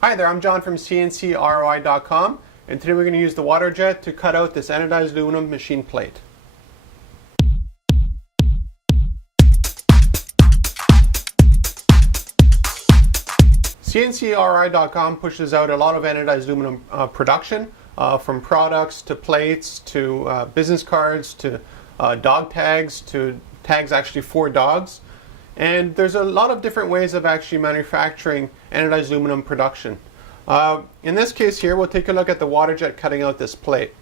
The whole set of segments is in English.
Hi there, I'm John from CNCROI.com, and today we're going to use the water jet to cut out this anodized aluminum machine plate. CNCROI.com pushes out a lot of anodized aluminum production, from products to plates to business cards to dog tags to tags actually for dogs. And there's a lot of different ways of actually manufacturing anodized aluminum production. In this case here, we'll take a look at the water jet cutting out this plate.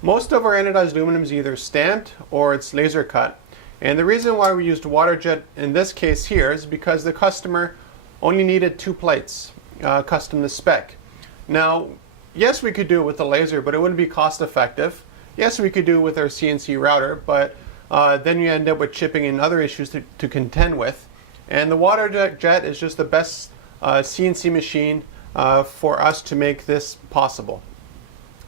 Most of our anodized aluminum is either stamped or it's laser cut. And the reason why we used water jet in this case here is because the customer only needed 2 plates, custom to spec. Now, yes, we could do it with a laser, but it wouldn't be cost effective. Yes, we could do it with our CNC router, but then you end up with chipping and other issues to contend with. And the water jet is just the best CNC machine for us to make this possible.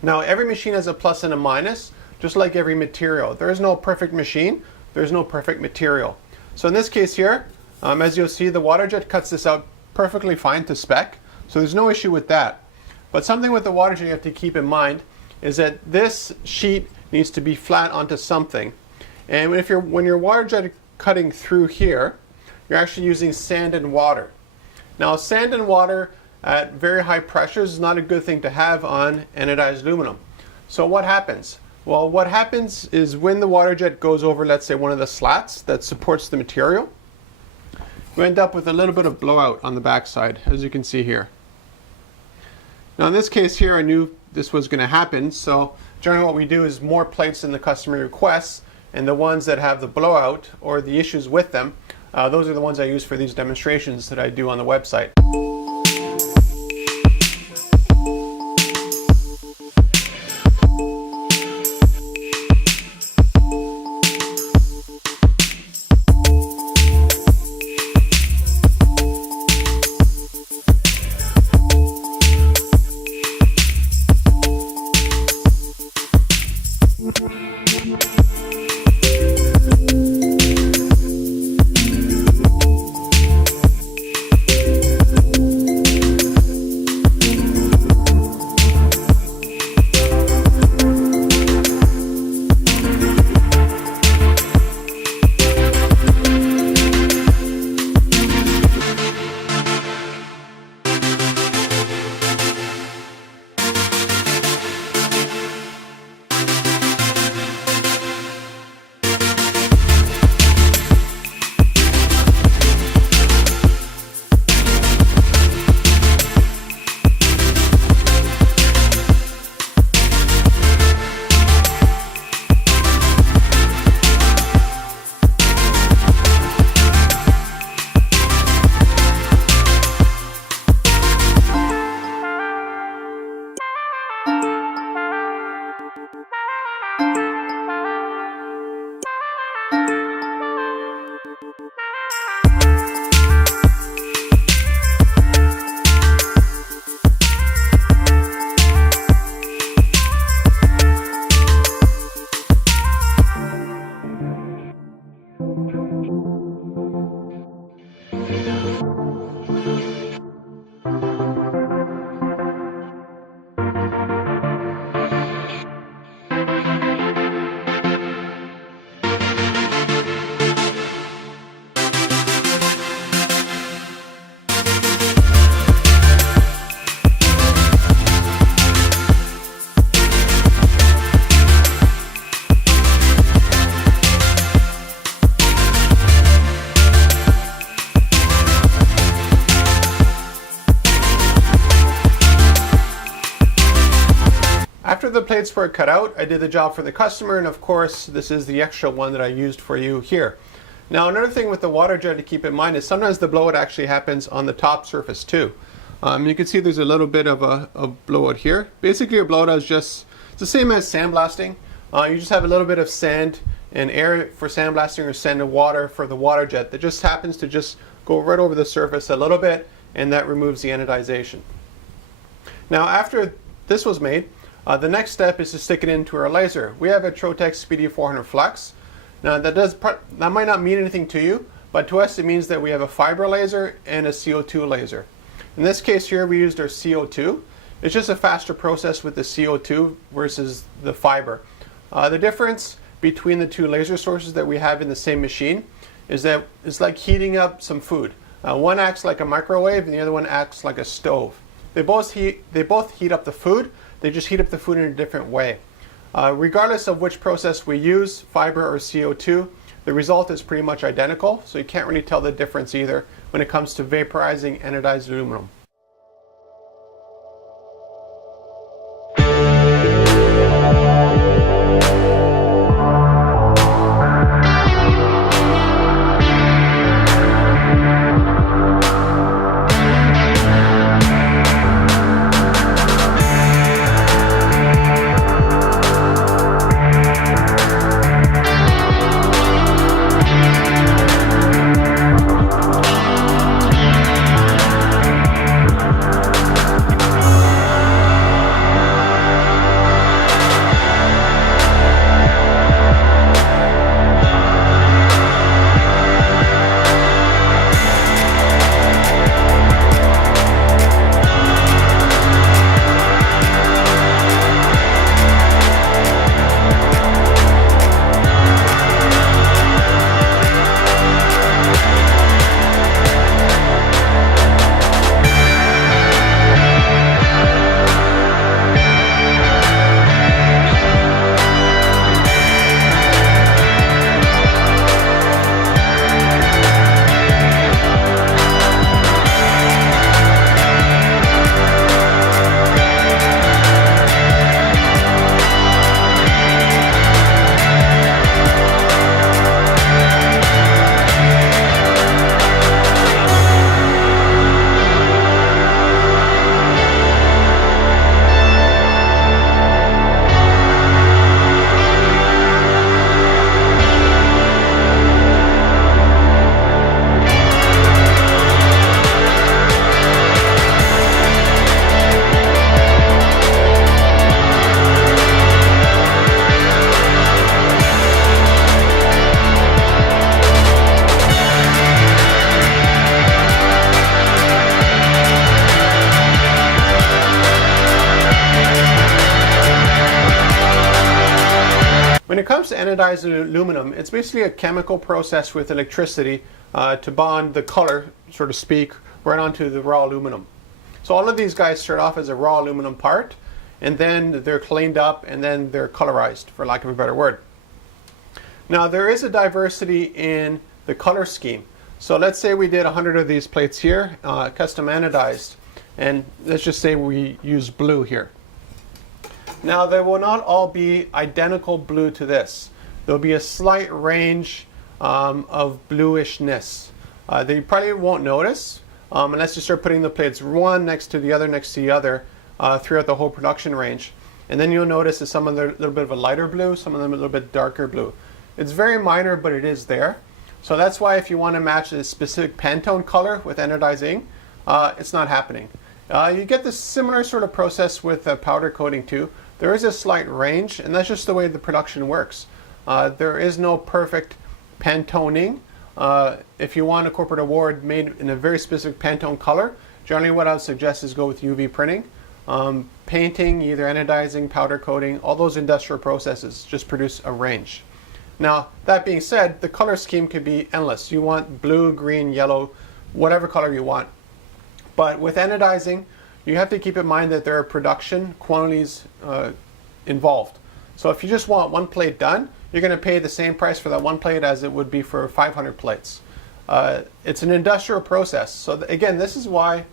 Now, every machine has a plus and a minus, just like every material. There is no perfect machine, there's no perfect material. So in this case here, as you'll see, the water jet cuts this out perfectly fine to spec, so there's no issue with that. But something with the water jet you have to keep in mind is that this sheet needs to be flat onto something. And when you're water jet cutting through here, you're actually using sand and water. Now, sand and water at very high pressures is not a good thing to have on anodized aluminum. So what happens? Well, what happens is when the water jet goes over, let's say, one of the slats that supports the material, you end up with a little bit of blowout on the backside, as you can see here. Now in this case here, I knew this was going to happen, so generally what we do is more plates than the customer requests, and the ones that have the blowout or the issues with them, those are the ones I use for these demonstrations that I do on the website. After the plates were cut out, I did the job for the customer, and of course this is the extra one that I used for you here. Now, another thing with the water jet to keep in mind is sometimes the blowout actually happens on the top surface too. You can see there's a little bit of a blowout here. Basically, a blowout is just it's the same as sandblasting. You just have a little bit of sand and air for sandblasting or sand and water for the water jet that just happens to just go right over the surface a little bit, and that removes the anodization. Now, after this was made, the next step is to stick it into our laser. We have a Trotec Speedy 400 flux. Now that might not mean anything to you, but to us it means that we have a fiber laser and a CO2 laser. In this case here, we used our CO2. It's just a faster process with the CO2 versus the fiber. The difference between the two laser sources that we have in the same machine is that it's like heating up some food. One acts like a microwave and the other one acts like a stove. They both heat up the food, they just heat up the food in a different way. Regardless of which process we use, fiber or CO2, the result is pretty much identical, so you can't really tell the difference either when it comes to vaporizing anodized aluminum. When it comes to anodized aluminum, it's basically a chemical process with electricity to bond the color, so to speak, right onto the raw aluminum. So all of these guys start off as a raw aluminum part, and then they're cleaned up, and then they're colorized, for lack of a better word. Now there is a diversity in the color scheme. So let's say we did 100 of these plates here, custom anodized, and let's just say we use blue here. Now they will not all be identical blue to this. There will be a slight range of bluishness that you probably won't notice unless you start putting the plates one next to the other throughout the whole production range. And then you'll notice that some of them are a little bit of a lighter blue, some of them a little bit darker blue. It's very minor, but it is there. So that's why if you want to match a specific Pantone color with anodizing, it's not happening. You get this similar sort of process with powder coating too. There is a slight range, and that's just the way the production works. There is no perfect Pantoning. If you want a corporate award made in a very specific Pantone color, generally what I would suggest is go with UV printing. Painting, either anodizing, powder coating, all those industrial processes just produce a range. Now, that being said, the color scheme could be endless. You want blue, green, yellow, whatever color you want. But with anodizing, you have to keep in mind that there are production quantities involved. So if you just want one plate done, you're going to pay the same price for that one plate as it would be for 500 plates. It's an industrial process. So again, this is why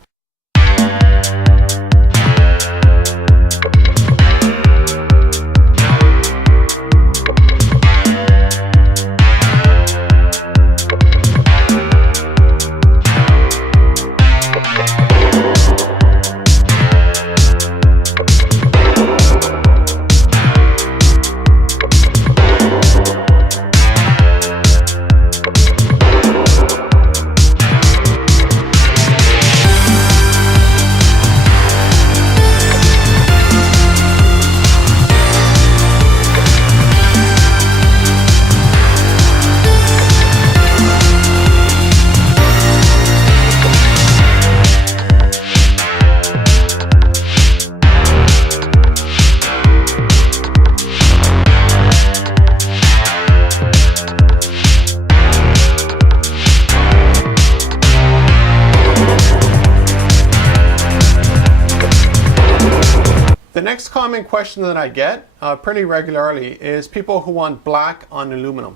The next common question that I get pretty regularly is people who want black on aluminum.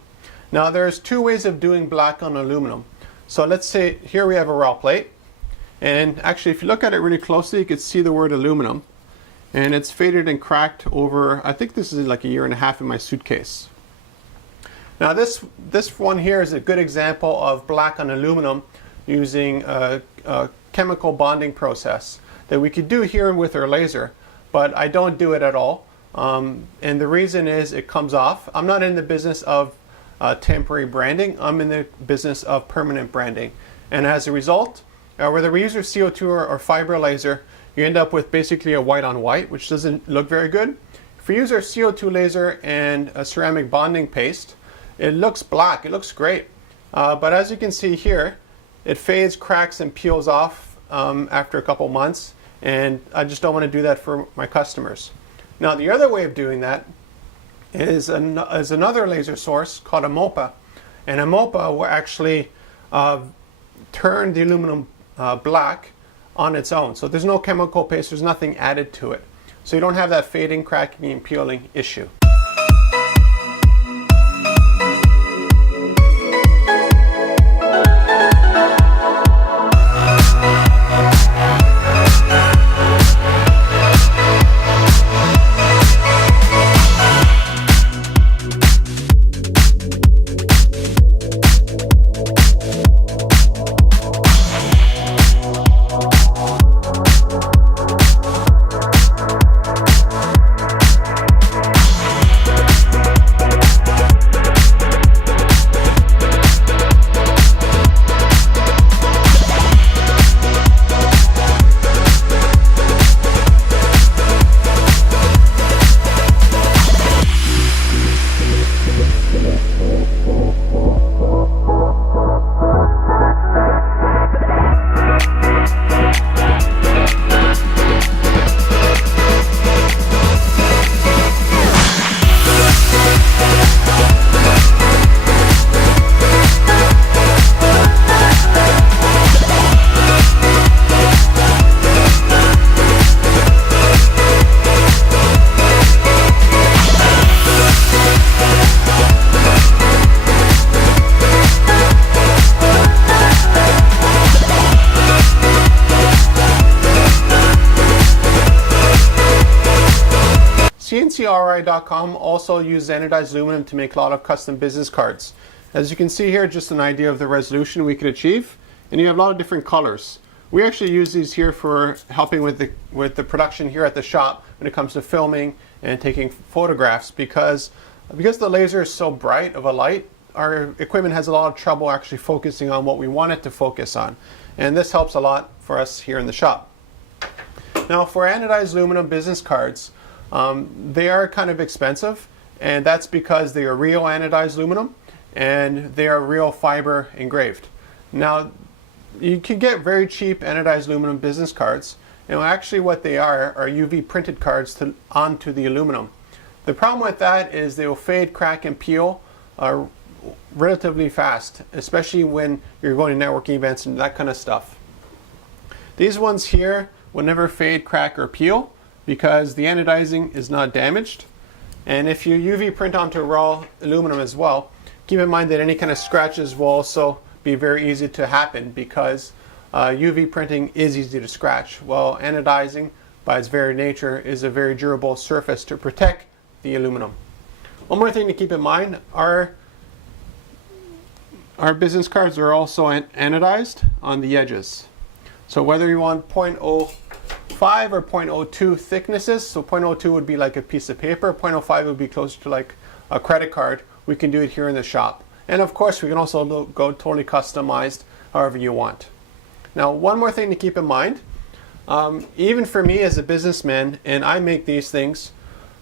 Now there's two ways of doing black on aluminum. So let's say here we have a raw plate, and actually if you look at it really closely you can see the word aluminum, and it's faded and cracked over, I think this is like 1.5 years in my suitcase. Now this one here is a good example of black on aluminum using a chemical bonding process that we could do here with our laser, but I don't do it at all. And the reason is it comes off. I'm not in the business of temporary branding. I'm in the business of permanent branding. And as a result, whether we use our CO2 or fiber laser, you end up with basically a white on white, which doesn't look very good. If we use our CO2 laser and a ceramic bonding paste, it looks black, it looks great. But as you can see here, it fades, cracks, and peels off after a couple months, and I just don't want to do that for my customers. Now the other way of doing that is another laser source called a MOPA, and a MOPA will actually turn the aluminum black on its own. So there's no chemical paste, there's nothing added to it. So you don't have that fading, cracking, and peeling issue. CNCKing.com also uses anodized aluminum to make a lot of custom business cards. As you can see here, just an idea of the resolution we could achieve, and you have a lot of different colors. We actually use these here for helping with the production here at the shop when it comes to filming and taking photographs, because the laser is so bright of a light, our equipment has a lot of trouble actually focusing on what we want it to focus on, and this helps a lot for us here in the shop. Now for anodized aluminum business cards, they are kind of expensive, and that's because they are real anodized aluminum and they are real fiber engraved. Now you can get very cheap anodized aluminum business cards, and actually what they are UV printed cards onto the aluminum. The problem with that is they will fade, crack, and peel relatively fast, especially when you're going to networking events and that kind of stuff. These ones here will never fade, crack, or peel because the anodizing is not damaged. And if you UV print onto raw aluminum as well, keep in mind that any kind of scratches will also be very easy to happen, because UV printing is easy to scratch. Well, anodizing by its very nature is a very durable surface to protect the aluminum. One more thing to keep in mind, our business cards are also anodized on the edges. So whether you want 0.05 or 0.02 thicknesses, so 0.02 would be like a piece of paper, 0.05 would be closer to like a credit card, we can do it here in the shop. And of course we can also go totally customized however you want. Now one more thing to keep in mind, even for me as a businessman, and I make these things,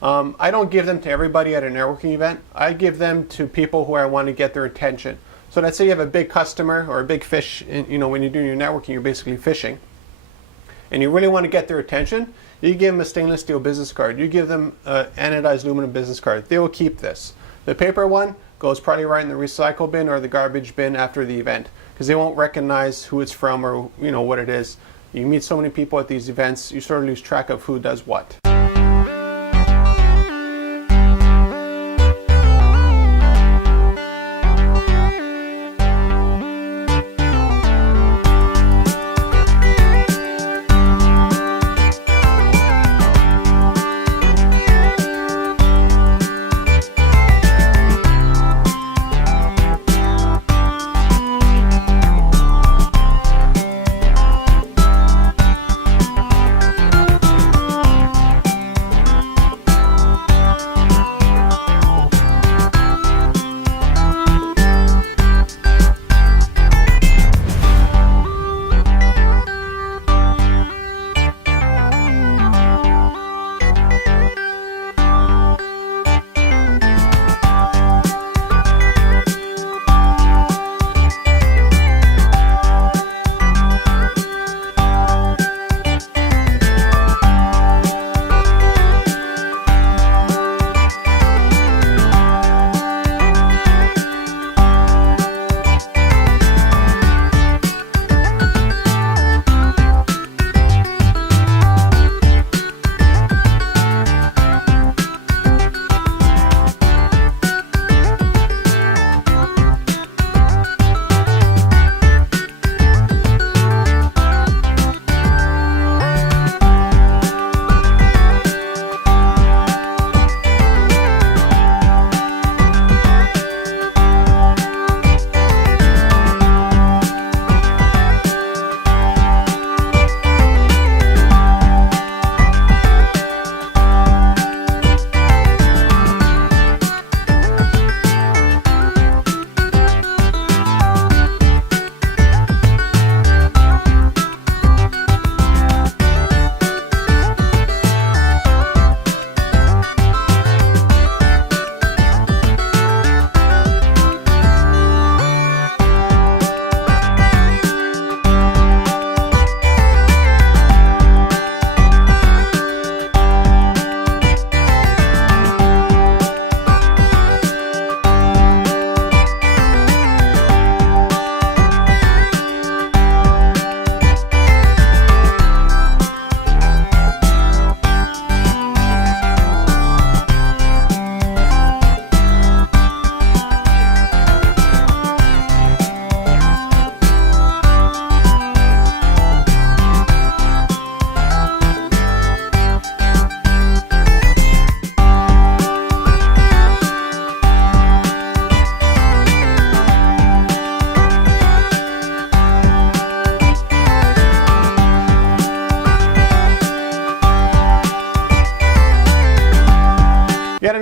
I don't give them to everybody at a networking event. I give them to people who I want to get their attention. So let's say you have a big customer or a big fish, you know, when you're doing your networking, you're basically fishing, and you really want to get their attention, you give them a stainless steel business card. You give them an anodized aluminum business card. They will keep this. The paper one goes probably right in the recycle bin or the garbage bin after the event, because they won't recognize who it's from or what it is. You meet so many people at these events, you sort of lose track of who does what.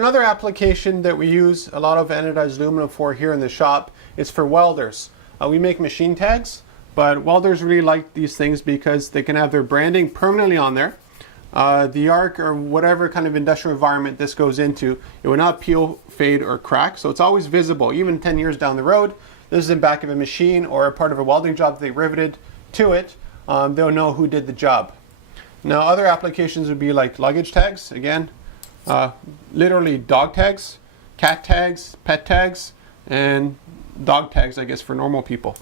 another application that we use a lot of anodized aluminum for here in the shop is for welders. We make machine tags, but welders really like these things because they can have their branding permanently on there. The arc or whatever kind of industrial environment this goes into, it will not peel, fade, or crack, so it's always visible. Even 10 years down the road, this is in back of a machine or a part of a welding job they riveted to it, they'll know who did the job. Now other applications would be like luggage tags, again, literally dog tags, cat tags, pet tags, and dog tags, I guess, for normal people.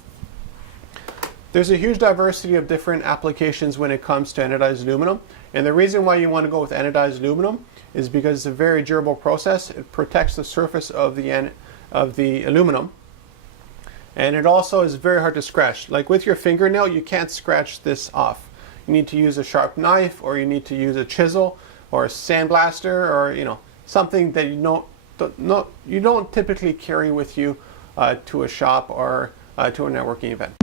There's a huge diversity of different applications when it comes to anodized aluminum, and the reason why you want to go with anodized aluminum is because it's a very durable process. It protects the surface of the aluminum, and it also is very hard to scratch. Like with your fingernail, you can't scratch this off. You need to use a sharp knife, or you need to use a chisel or a sandblaster, or something that you don't typically carry with you to a shop or to a networking event.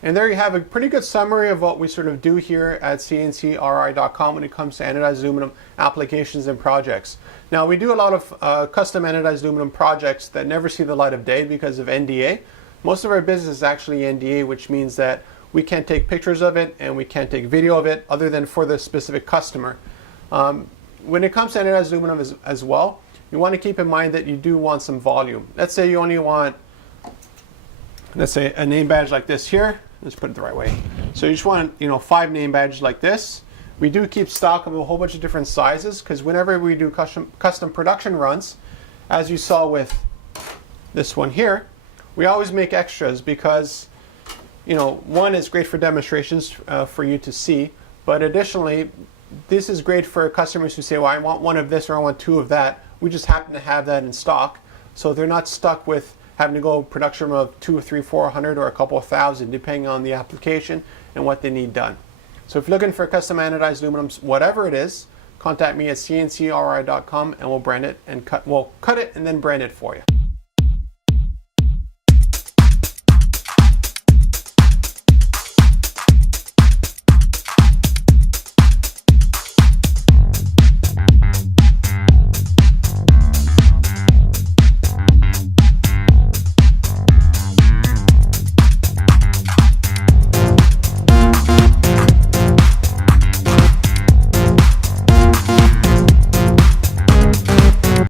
And there you have a pretty good summary of what we sort of do here at CNCRI.com when it comes to anodized aluminum applications and projects. Now, we do a lot of custom anodized aluminum projects that never see the light of day because of NDA. Most of our business is actually NDA, which means that we can't take pictures of it and we can't take video of it other than for the specific customer. When it comes to anodized aluminum as well, you want to keep in mind that you do want some volume. Let's say you only want, let's say, a name badge like this here. Let's put it the right way. So you just want 5 name badges like this. We do keep stock of a whole bunch of different sizes because whenever we do custom production runs, as you saw with this one here, we always make extras because one is great for demonstrations for you to see, but additionally this is great for customers who say, well, I want one of this or I want 2 of that. We just happen to have that in stock, so they're not stuck with having to go production of 200, 300, 400 or a couple of thousand depending on the application and what they need done. So if you're looking for custom anodized aluminum, whatever it is, contact me at CNCRI.com and we'll brand it and we'll cut it and then brand it for you.